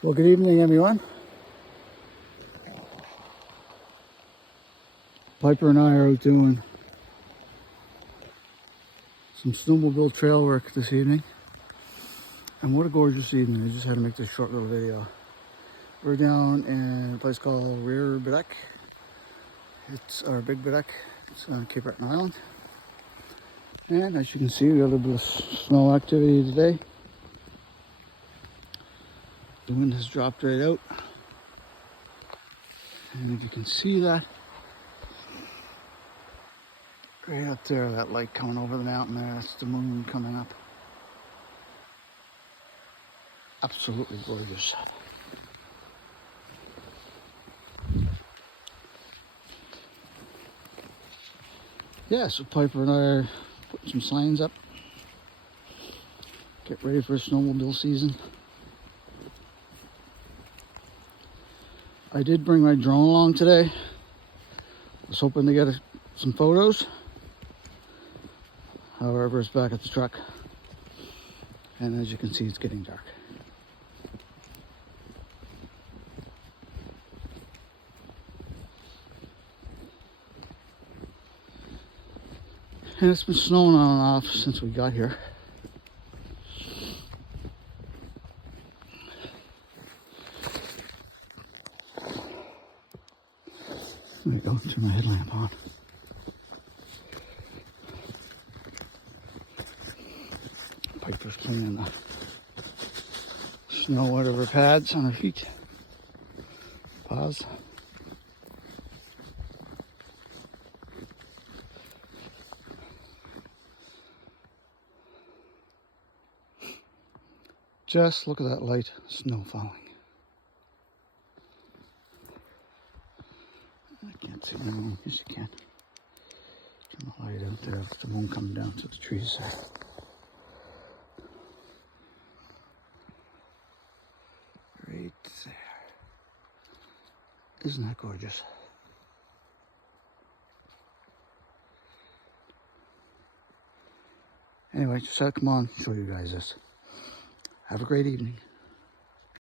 Well, good evening, everyone. Piper and I are out doing some snowmobile trail work this evening. And what a gorgeous evening. I just had to make this short little video. We're down in a place called Rear Biddeck. It's our Big Biddeck. It's on Cape Breton Island. And as you can see, we got a little bit of snow activity today. The wind has dropped right out. And if you can see that, right up there, that light coming over the mountain there, that's the moon coming up. Absolutely gorgeous. Yeah, so Piper and I are putting some signs up. Get ready for snowmobile season. I did bring my drone along today. I was hoping to get some photos. However, it's back at the truck. And as you can see, it's getting dark. And it's been snowing on and off since we got here. There we go, turn my headlamp on. Piper's cleaning the snow out of her pads on her feet. Paws. Just look at that light snow falling. I can't see the moon. Yes, you can. Turn the light out there. The moon coming down to the trees there. Right there. Isn't that gorgeous? Anyway, just had to come on and show you guys this. Have a great evening.